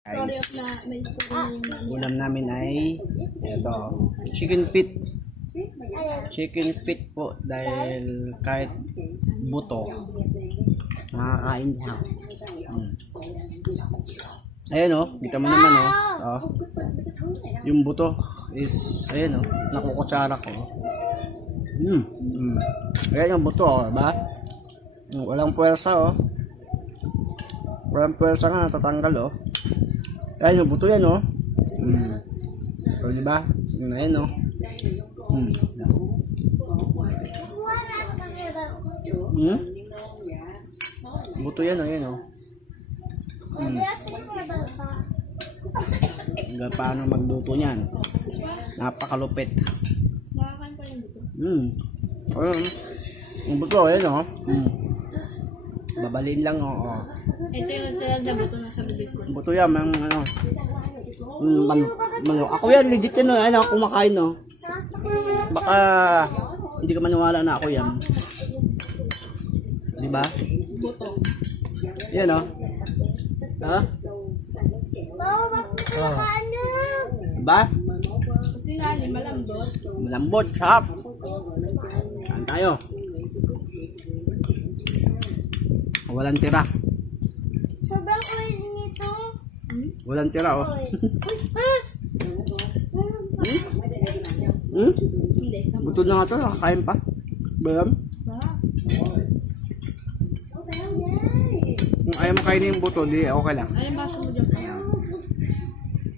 Story of na may story na yung Ulam namin ay ito, chicken feet. Chicken feet po dahil kahit buto nakakain niya. Ayan o, kita mo naman o. Yung buto is, ayan o, nakukutsara ko. Ayan yung buto o, diba? Walang puwersa o. Walang puwersa nga, natatanggal o. Ayan yung buto yan o. O diba? Ayan o. Buto yan o, ayan o. Hanggang paano magluto niyan. Napakalupit. makakain pa yung dito. Ayun. Yung buto, ayan o. Babaliin lang o. Ito yung talaga na buto na sa bibig ko. Buto yan, mang ano. Ako yan, legit yan o. Ayun ako kumakain o. Baka hindi ka maniwala na ako yan. Diba? Buto. Yan o. Ha? Diba? Kasi nga, malambot. Malambot, sharp. Saan tayo? Walang tira. Sobrang oil nito. Walang tira oh. Hindi. Buto na nga ito, nakakain pa. Ba yan? Kung ayaw mo kainin yung buto, di okay lang. Ano yung baso mo dyan?